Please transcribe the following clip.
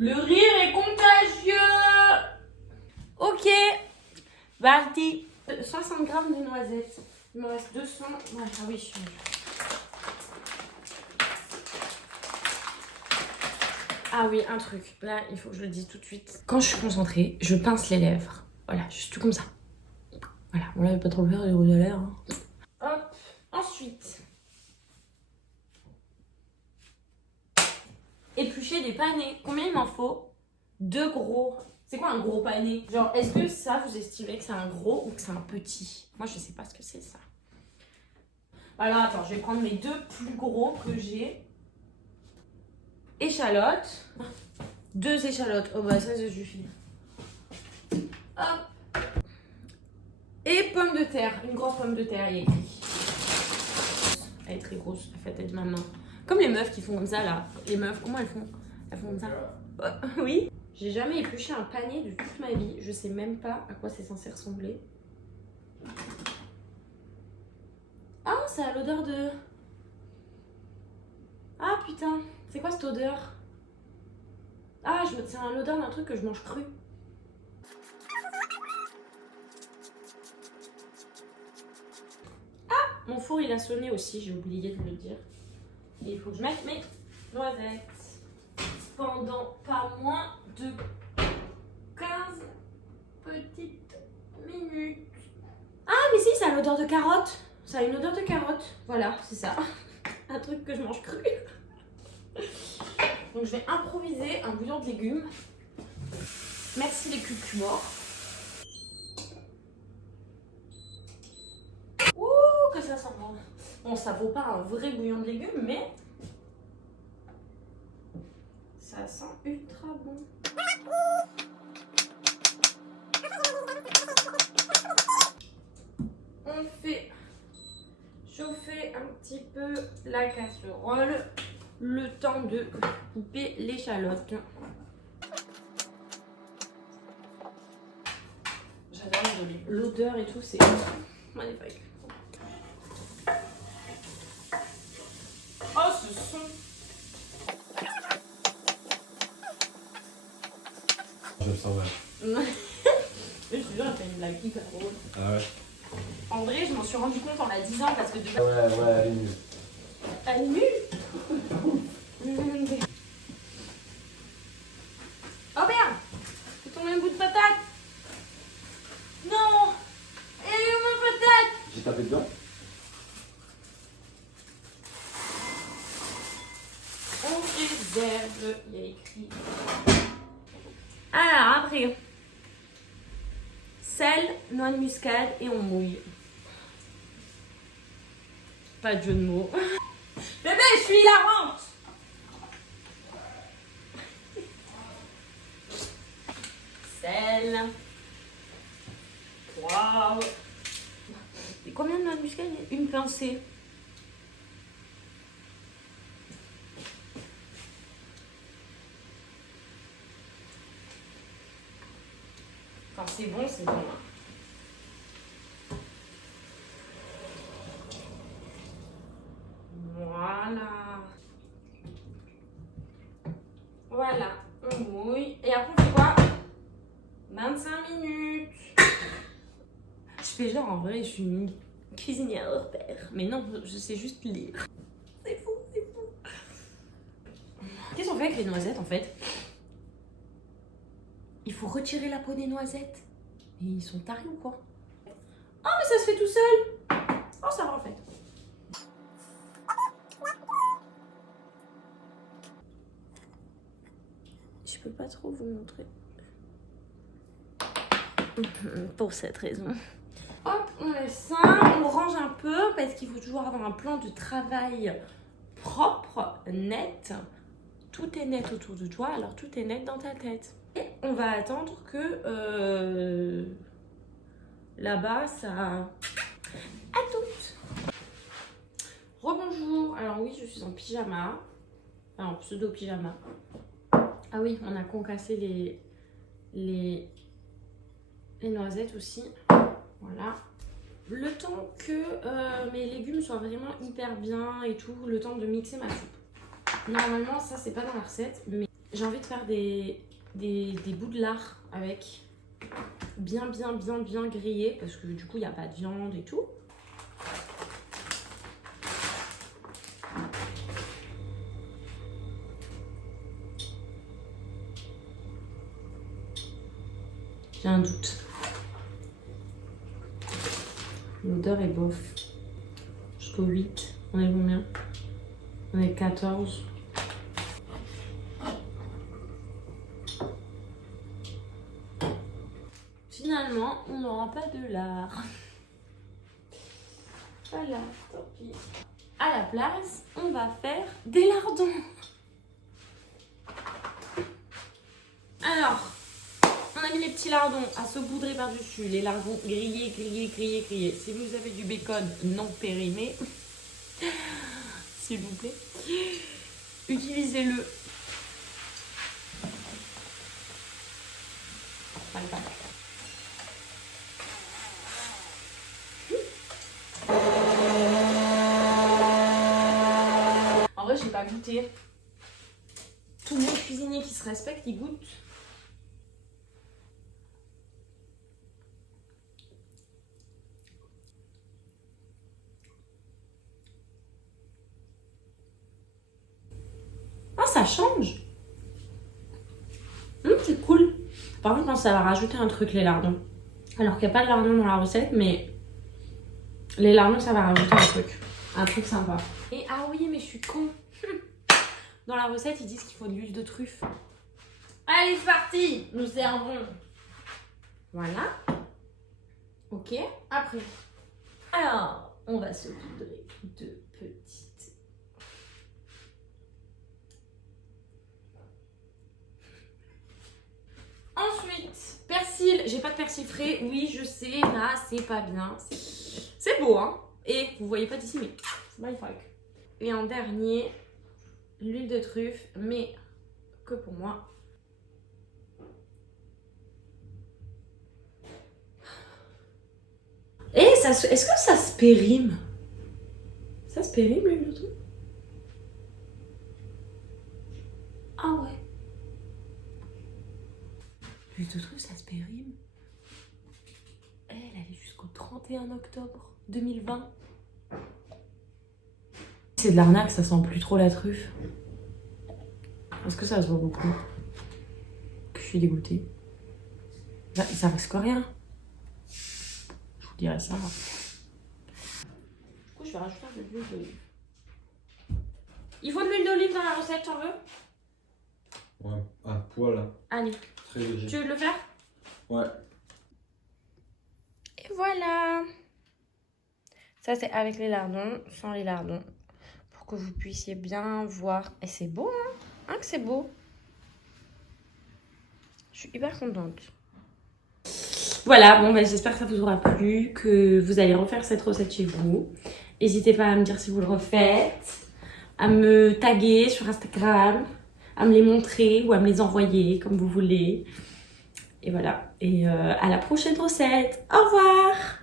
Le rire est contagieux. Ok. Parti. 60 grammes de noisettes. Il me reste 200. Ouais, ah oui, je suis... Ah oui, un truc. Là, il faut que je le dise tout de suite. Quand je suis concentrée, je pince les lèvres. Voilà, juste tout comme ça. Voilà, on l'avait pas trop faire les rouges à lèvres. Hein. Hop. Ensuite. Éplucher des panais. Combien il m'en faut? 2 gros. C'est quoi un gros pané? Genre, est-ce que ça, vous estimez que c'est un gros ou que c'est un petit? Moi, je sais pas ce que c'est ça. Alors, attends, je vais prendre mes 2 plus gros que j'ai. Échalotes. 2 échalotes. Oh bah ça suffit. Hop. Et pommes de terre. Une grosse pomme de terre, il y a écrit. Elle est très grosse, la fait tête de ma main. Comme les meufs qui font comme ça là. Les meufs, comment elles font? Elles font comme ça. Oui. J'ai jamais épluché un panier de toute ma vie. Je sais même pas à quoi c'est censé ressembler. Ah, ça a l'odeur de... Ah putain, c'est quoi cette odeur? Ah, c'est l'odeur d'un truc que je mange cru. Ah, mon four il a sonné aussi, j'ai oublié de le dire. Et il faut que je mette mes noisettes pendant pas moins de 15 petites minutes. Ah, mais si, ça a l'odeur de carotte. Ça a une odeur de carotte. Voilà, c'est ça. Un truc que je mange cru. Donc je vais improviser un bouillon de légumes. Merci les cucumbres. Ouh, que ça sent bon. Bon, ça vaut pas un vrai bouillon de légumes, mais ça sent ultra bon. On fait chauffer un petit peu la casserole. Le temps de couper l'échalote. J'adore les olives. L'odeur et tout, c'est magnifique. Oh, ce son! Je le sens mal. Je te jure, elle fait une blague hyper drôle. Ah ouais? En vrai, je m'en suis rendu compte en la disant parce que de base... Ouais, elle est nulle. Elle est nulle. Oh merde! J'ai tombé un bout de patate! Non! Elle est où ma patate? J'ai tapé dedans? On réserve, il y a écrit. Alors après, sel, noix de muscade et on mouille. Pas de jeu de mots. Bébé, je suis hilarante! Sel. Waouh! Et combien de noix de muscade? Une pincée. Quand c'est bon, c'est bon. Voilà. Voilà, on mouille. Et après, on fait quoi? 25 minutes. Je fais genre, en vrai, je suis une cuisinière hors pair. Mais non, je sais juste lire. C'est fou, c'est fou. Qu'est-ce qu'on fait avec les noisettes, en fait? Il faut retirer la peau des noisettes. Et ils sont tarés ou quoi? Oh, mais ça se fait tout seul. Oh, ça va, en fait. Je peux pas trop vous montrer. Pour cette raison. Hop, on laisse ça, on range un peu parce qu'il faut toujours avoir un plan de travail propre, net. Tout est net autour de toi, alors tout est net dans ta tête. Et on va attendre que là-bas, ça... À toutes. Rebonjour. Alors oui, je suis en pyjama. Enfin, en pseudo-pyjama. Ah oui, on a concassé les noisettes aussi. Voilà. Le temps que mes légumes soient vraiment hyper bien et tout, le temps de mixer ma soupe. Normalement, ça, c'est pas dans la recette, mais J'ai envie de faire des bouts de lard avec bien grillés parce que du coup il n'y a pas de viande et tout. J'ai un doute. L'odeur est bof. Jusqu'au 8. On est combien? On est 14. Finalement, on n'aura pas de lard. Voilà, tant pis. À la place, on va faire des lardons. Alors, on a mis les petits lardons à saupoudrer par-dessus. Les lardons grillés. Si vous avez du bacon non périmé, s'il vous plaît, utilisez-le. En vrai, je n'ai pas goûté. Tous les cuisiniers qui se respectent, ils goûtent. Ah, ça change. C'est cool. Par contre, je pense que ça va rajouter un truc, les lardons. Alors qu'il n'y a pas de lardons dans la recette, mais les lardons, ça va rajouter un truc. Un truc sympa. Et ah oui, mais je suis con. Dans la recette, ils disent qu'il faut de l'huile de truffe. Allez, c'est parti. Nous servons. Voilà. Ok. Après. Alors, on va saupoudrer de petites. Ensuite, persil. J'ai pas de persil frais. Oui, je sais, là, c'est pas bien. C'est beau, hein. Et vous voyez pas d'ici, mais c'est magnifique. Et en dernier, l'huile de truffe, mais que pour moi. Et est-ce que ça se périme? Ça se périme, l'huile de truffe? Ah ouais. L'huile de truffe, ça se périme. Elle est jusqu'au 31 octobre 2020. C'est de l'arnaque, ça sent plus trop la truffe. Est-ce que ça se voit beaucoup? Que je suis dégoûtée. Là, ça risque rien. Je vous dirais ça. Du coup, je vais rajouter un peu d'huile d'olive. Il faut de l'huile d'olive dans la recette, t'en veux? Ouais, un poil. Allez. Très léger. Tu veux le faire? Ouais. Et voilà. Ça, c'est avec les lardons, sans les lardons. Pour que vous puissiez bien voir. Et c'est beau, hein? Hein que c'est beau? Je suis hyper contente. Voilà, bon, j'espère que ça vous aura plu, que vous allez refaire cette recette chez vous. N'hésitez pas à me dire si vous le refaites, à me taguer sur Instagram, à me les montrer ou à me les envoyer comme vous voulez. Et voilà, et à la prochaine recette. Au revoir!